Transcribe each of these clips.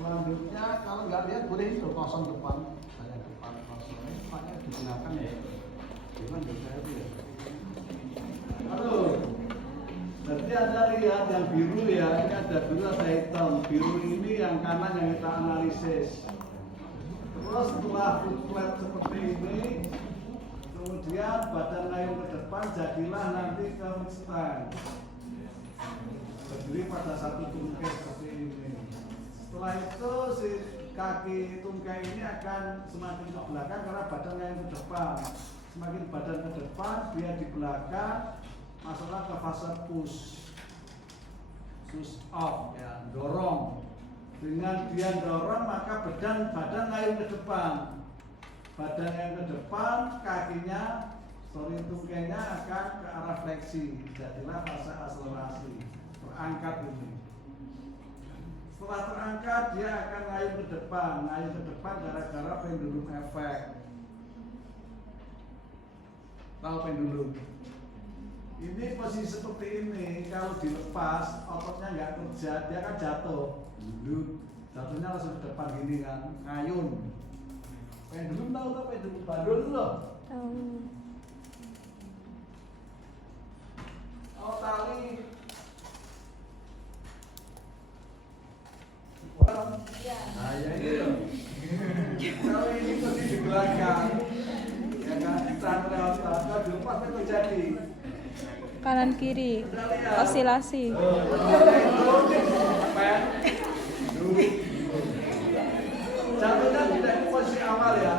Selanjutnya kalau nggak lihat boleh itu kosong depan, saya depan kosong, makanya digunakan ya. Gimana saya itu ya? Halo. Berarti ada lihat yang biru ya, ini ada biru ada hitam. Biru ini yang kanan yang kita analisis. Terus setelah flat seperti ini, kemudian badan ngayun ke depan jadilah nanti ke stand. Berdiri pada satu tungkai seperti ini. Setelah itu si kaki tungkai ini akan semakin ke belakang karena badan ngayun ke depan. Semakin badan ke depan, dia di belakang. Masuklah ke fase push off ya, dorong. Dengan dia dorong maka badan ngayun ke depan. Badan ngayun ke depan, tungkainya akan ke arah fleksi. Jadilah fase akselerasi. Terangkat ini. Setelah terangkat dia akan ngayun ke depan gara-gara pendulum efek. Tahu pendulum? Ini posisi seperti ini, kalau dilepas ototnya nggak kerja, dia kan jatuh. Jatuhnya langsung ke depan gini kan, ngayun. Pendulum tahu tak pendulum bandul itu loh? Tahu. Oh tali. Nah ya ini loh. Kalau ini posisi di belakang, ya kan, ditahan kalau dilepas itu terjadi. Kanan kiri osilasi. Jatuhnya tidak di posisi awal ya.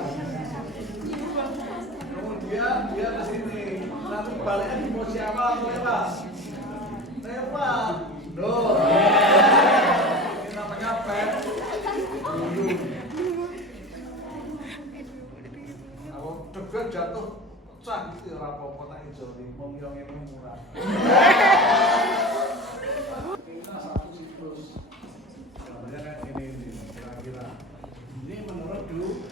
Kemudian dia ke sini. Nanti baliknya di posisi awal lewat. Loh. Ini namanya pen. Kalau degan jatuh pecah gitu ya rapopo tak hijau nih, yang ini murah. Ini satu siklus, gambarnya kayak ini kira-kira. Ini menurut dulu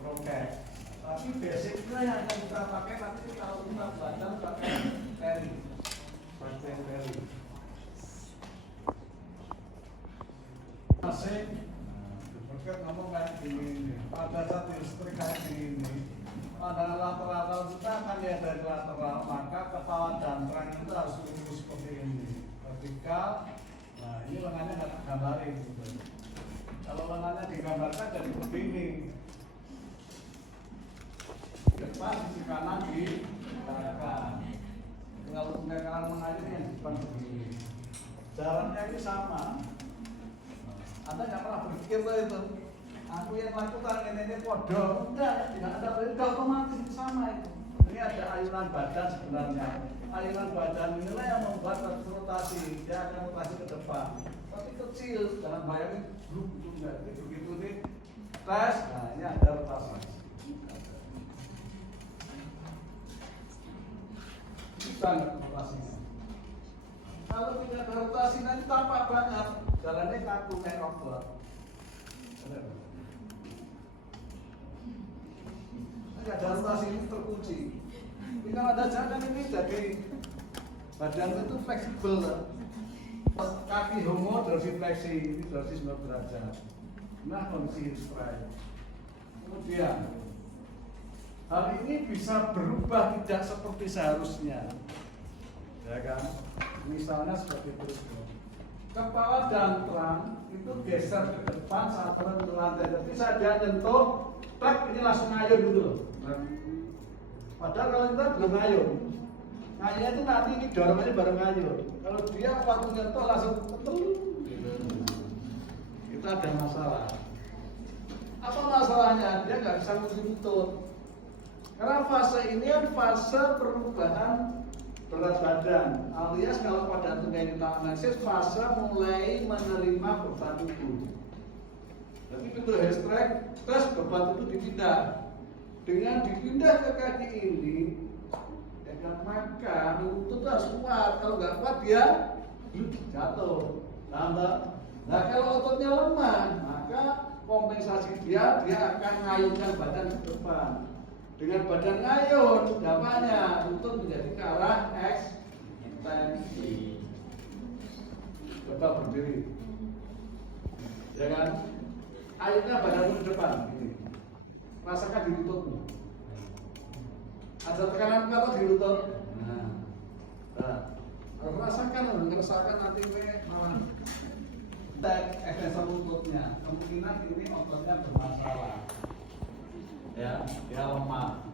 prokes. Tapi basicnya yang akan kita pakai nanti kalau kita belajar pakai teri. Masih, prokes ngomong kayak gini. Pada saat listrik kayak gini. Pada lateral kita akan lihat dari lateral, maka kepala dan terang itu harus lurus seperti ini, vertikal. Nah ini lengannya nggak gambarin gitu. Kalau lengannya digambarkan jadi begini, depan sisi kanan di belakang. Kalau tungkai kanan mengalir yang di depan begini, jalannya ini sama. Anda nggak pernah berpikir itu. Aku yang lakukan ini podo, enggak, tidak ada beda, otomatis sama itu. Ini ada ayunan badan sebenarnya. Ayunan badan inilah yang membuat rotasi, dia akan rotasi ke depan. Tapi kecil, jangan bayangin grup itu enggak. Ini begitu nih, tes, nah ini ada rotasi. Ini banget rotasinya. Kalau tidak ada rotasi nanti tampak banget, jalannya kaku naik over. Ada rotasi ini terkunci. Tapi kalau ada jalan ini jadi badan itu fleksibel. Kaki homo dorsifleksi, ini dorsi 90 derajat. Nah kondisi strike. Kemudian hal ini bisa berubah tidak seperti seharusnya, ya kan? Misalnya seperti itu. Kepala dan terang itu geser ke depan sampai ke lantai. Tapi saya nyentuh, tak ini langsung ngayun dulu. Padahal kalau kita belum ngayun, ngayunnya itu nanti ini dorongannya bareng ngayun. Kalau dia waktu nyentuh langsung ketel, kita ada masalah. Apa masalahnya? Dia nggak bisa nguntut. Karena fase ini kan fase perubahan berat badan, alias kalau pada tungkai kita analisis fase mulai menerima beban tubuh. Jadi pintu headstrike, terus beban tubuh dipindah. Dengan dipindah ke kaki ini, ya kan, maka lutut harus kuat. Kalau nggak kuat dia jatuh. Nah kalau ototnya lemah, maka kompensasi dia akan ngayunkan badan ke depan. Dengan badan ngayun, dampaknya lutut menjadi ke arah ekstensi. Coba berdiri. ya kan? Airnya badanmu ke depan, gini. Rasakan di lututmu. Ada tekanan atau di lutut? Nah, harus rasakan nanti malah extensor lututnya. Kemungkinan ini ototnya bermasalah. Ya, dia lemah.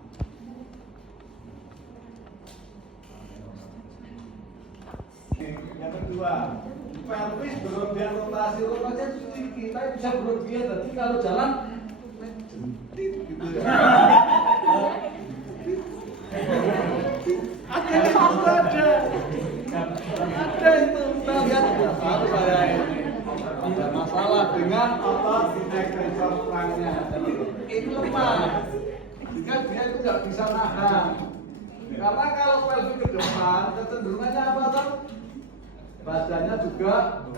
Yang kedua, pelvis berlebihan rotasi kita bisa berlebihan. Jadi kalau jalan jentit gitu ya. Ada itu kita lihat baru saya ini ada masalah dengan otot di extensor tulangnya. Jadi ini lemah, jika dia itu nggak bisa nahan. Karena kalau pelvis ke depan, kecenderungannya apa tuh? Badannya juga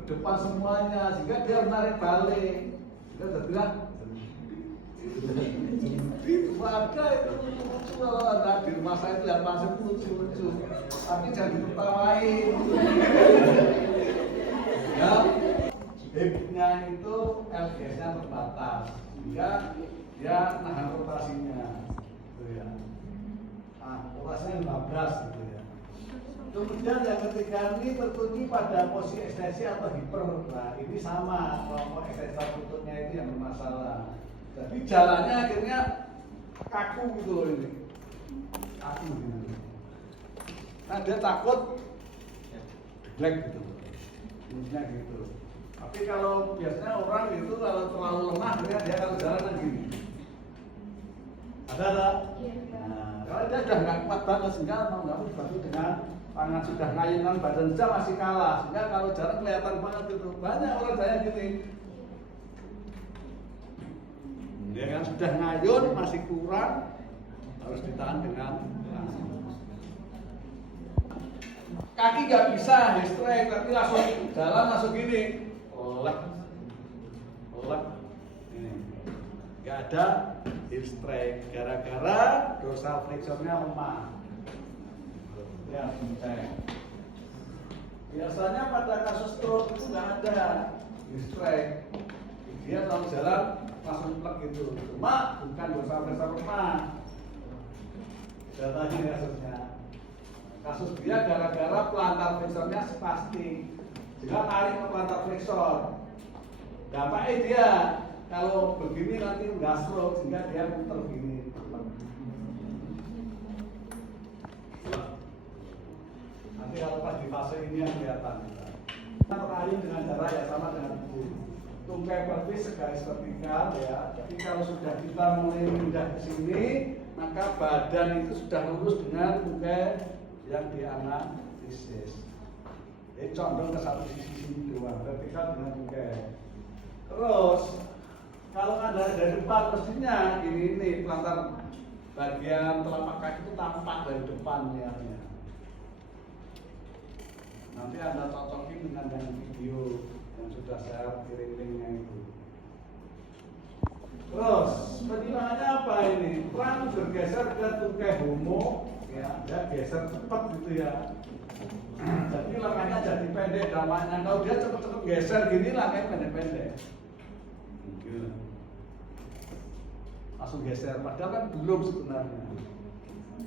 ke depan semuanya, sehingga dia menarik balik. Kita sudah bilang itu ada itu lucu-lucu kalau ada di rumah saya itu lihat pasien lucu-lucu, tapi jangan diketawain. Ya, hipnya itu LGS-nya terbatas, sehingga dia nahan rotasinya, gitu ya. Rotasinya 15 gitu ya. Kemudian yang ketiga ini tertuju pada posisi ekstensi atau hiper. Nah ini sama, kelompok ekstensor lututnya itu yang bermasalah. Jadi jalannya akhirnya kaku gitu loh ini, kaku gitu. Nah dia takut black gitu, intinya gitu. Tapi kalau biasanya orang itu kalau terlalu lemah dia kalau jalan kan gini. Ada tak? Nah, kalau dia udah nggak kuat banget sehingga mau nggak mau dibantu dengan tangan sudah ngayunan, badan saja masih kalah. Sehingga kalau jalan kelihatan banget gitu. Banyak orang saya gini. Dia kan sudah ngayun masih kurang, harus ditahan dengan kaki nggak bisa straight, tapi langsung jalan langsung gini, olek, ini nggak ada heel straight, gara-gara dorsal flexornya lemah. Ya, biasanya pada kasus stroke itu nggak ada heel straight, dia kalau jalan langsung plek gitu, cuma bukan dorsal flexor lemah. Tadi kasusnya, kasus dia gara-gara plantar flexornya spastik, jika tarik ke plantar flexor, dampaknya dia kalau begini nanti nggak stroke, sehingga dia muter begini. Nanti kalau pas di fase ini yang kelihatan. Kita terayun dengan cara ya sama dengan itu. Tungkai pelvis segaris vertikal ya. Jadi kalau sudah kita mulai pindah ke sini, maka badan itu sudah lurus dengan tungkai yang dianalisis. Jadi condong ke satu sisi sini doang, vertikal dengan tungkai. Terus kalau ada dari depan mestinya ini plantar bagian telapak kaki itu tampak dari depan lihatnya. Nanti Anda cocokin dengan video yang sudah saya kirim linknya itu. Terus penilaiannya apa ini? Perang bergeser ke tungkai homo, ya, dia geser cepat gitu ya. Jadi langkahnya jadi pendek dampaknya. Kalau dia cepat-cepat geser gini, langkahnya pendek-pendek. Gitu. Langsung geser, padahal kan belum sebenarnya.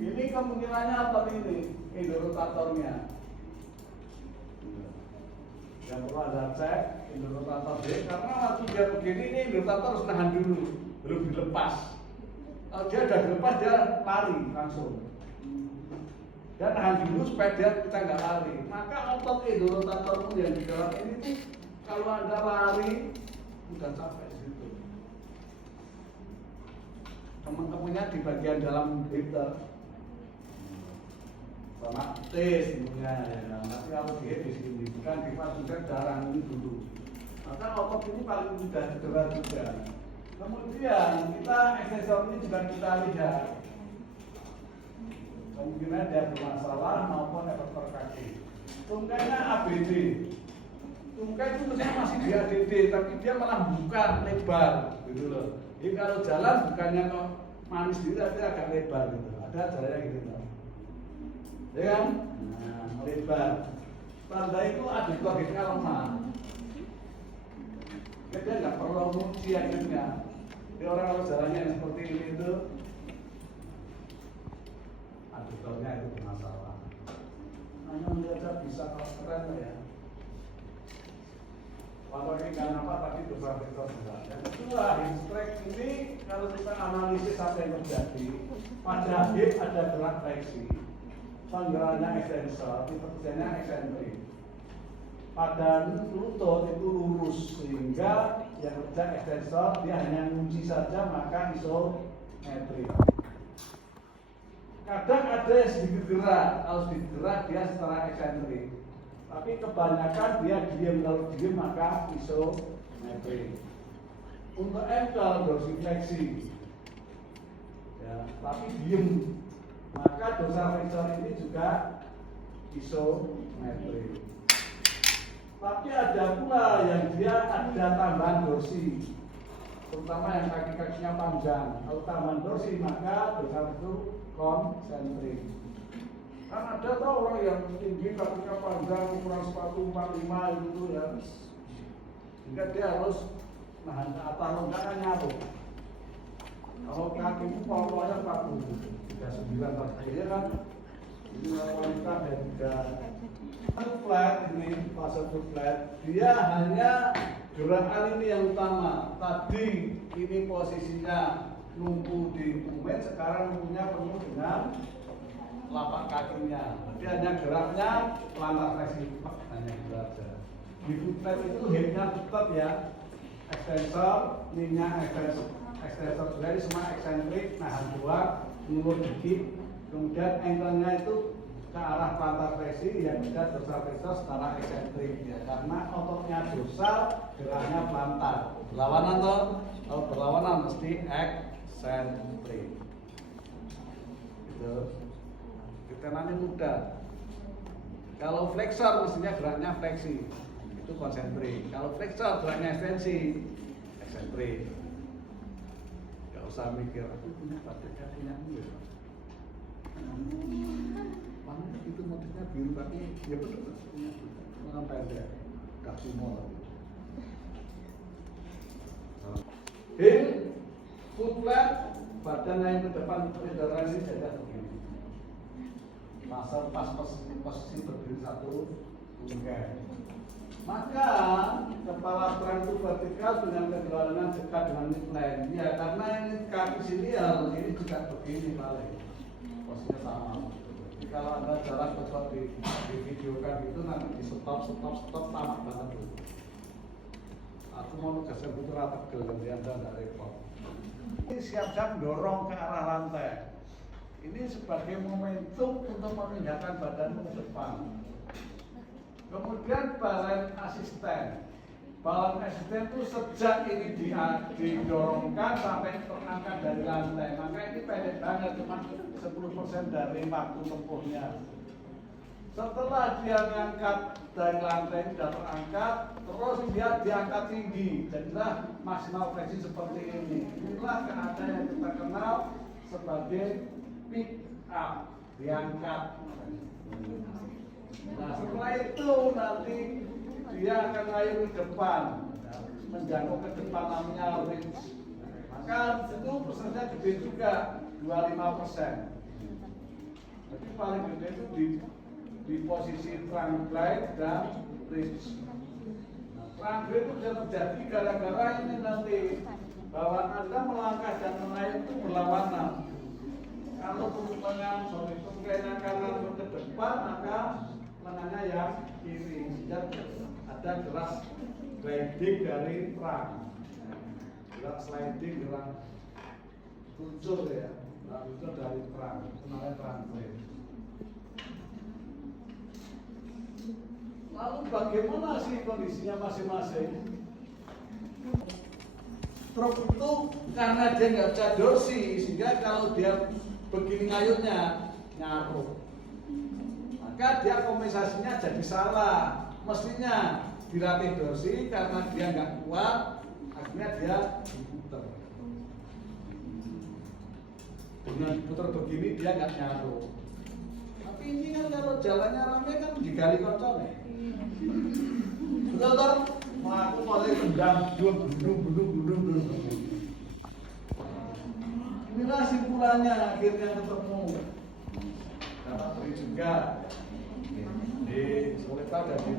Ini kemungkinannya apa ini? Indorotatornya. Yang perlu ada cek indorotator D, karena waktu dia begini ini indorotator harus nahan dulu, belum dilepas. Kalau dia udah dilepas dia lari langsung. Dia nahan dulu supaya kita nggak lari. Maka otot indorotatormu yang di dalam ini tuh kalau Anda lari udah capek di situ. Teman-temannya di bagian dalam hipter. Sama T sebenarnya ya. Tapi kalau dia di sini bukan di pasudar darah ini dulu. Maka otot ini paling mudah cedera juga. Kemudian kita extensor ini juga kita lihat. Kemungkinan dia bermasalah maupun efektor kaki. Tungkainya ABD. Tungkai itu mestinya masih di ADD, tapi dia malah buka lebar, gitu loh. Jadi kalau jalan bukannya kok manis gitu, tapi agak lebar gitu. Ada caranya gitu loh. Ya kan? Nah, lebar. Tanda itu aduktor lemah. Allah menguji akhirnya. Jadi orang kalau jalannya yang seperti ini itu, aduktornya itu bermasalah. Hanya melihat bisa keren ya. Kalau ini karena apa tadi dosa vektor juga. Yang kedua, hinge track ini kalau kita analisis apa yang terjadi, pada hip ada gerak fleksi, penggeraknya ekstensor, pekerjaannya eksentrik. Pada lutut itu lurus sehingga yang kerja ekstensor dia hanya ngunci saja maka isometrik. Kadang ada yang sedikit gerak, kalau sedikit gerak dia secara eksentrik. Tapi kebanyakan dia diam, kalau diam maka isometrik. Untuk ankle dorsifleksi, ya, tapi diam, maka dorsiflexion ini juga isometrik. Tapi ada pula yang dia ada tambahan dorsi, terutama yang kaki-kakinya panjang. Kalau tambahan dorsi maka dorsal itu konsentrik. Kan ada tuh orang yang tinggi kakinya panjang ukuran sepatu 45 gitu ya, sehingga dia harus nahan ke atas, kalau enggak kan nyaru. Kalau kakimu pokoknya 39 terakhirnya kan ini wanita dan juga flat, ini fase flat, dia hanya gerakan ini yang utama. Tadi ini posisinya lumpuh di tumit, sekarang lumpuhnya penuh dengan telapak kakinya. Dia hanya geraknya pelantar fleksi, hanya gitu aja. Di flat itu hipnya tetap ya, ekstensor, minyak ekstensor jadi semua eksentrik, nahan kuat, ngulur dikit, kemudian ankle-nya itu ke arah plantar flexi yang juga dorsal flexor secara eksentrik ya, karena ototnya dorsal, geraknya plantar. Berlawanan toh, kalau berlawanan mesti eksentrik. Gitu. Ditenani mudah. Kalau flexor mestinya geraknya fleksi, itu konsentrik. Kalau flexor geraknya ekstensi, eksentrik. Gak usah mikir, aku punya batik kakinya enggak. Mana itu motifnya biru tapi ya betul punya orang pendek, kaki mall. Heel, foot flat, badan naik ke depan, peredaran ini jadi begini. Pasal pas posisi berdiri satu, enggak. Maka kepala trunk itu vertikal dengan kedalaman dekat dengan midline. Ya karena ini kaki sini ya ini juga begini paling. Posisinya sama. Jadi kalau Anda jalan betul di videokan itu nanti di stop tamat banget tuh. Aku mau geser butuh rata tegel nanti Anda tidak repot. Ini siap-siap dorong ke arah lantai. Ini sebagai momentum untuk memindahkan badanmu ke depan. Kemudian balan asisten itu sejak ini didorongkan sampai terangkat dari lantai, maka ini pendek banget, cuma 10% dari waktu tempuhnya. Setelah dia mengangkat dari lantai sudah terangkat, terus dia diangkat tinggi, jadilah maksimal fleksi seperti ini. Inilah keadaan yang kita kenal sebagai pick up, diangkat. Nah setelah itu nanti dia akan naik ke depan, menjangkau ke depan namanya reach. Maka itu persennya gede juga, 25%. Jadi paling gede itu di posisi trunk glide dan reach. Nah, trunk glide itu bisa terjadi gara-gara ini nanti bahwa Anda melangkah dan menaik itu berlawanan. Kalau tumpukan tungkainya kanan ke depan, maka lengannya yang kiri. Sehingga ada gerak sliding dari trunk, gerak sliding, gerak kuncur ya, gerak kuncur dari trunk, itu namanya trunk glide. Lalu bagaimana sih kondisinya masing-masing? Truk itu karena dia nggak bisa dorsi, sehingga kalau dia begini ngayunnya nyaruh, maka dia kompensasinya jadi salah. Mestinya dilatih dorsi, karena dia nggak kuat, akhirnya dia diputer. Dengan diputer begini dia nggak nyaruh. Tapi ini kan kalau jalannya ramai kan digali kocok ya. Betul toh? Aku mau mulai tendang, duduk. Inilah simpulannya akhirnya ketemu. Dapat beri juga. Di sekolah ada di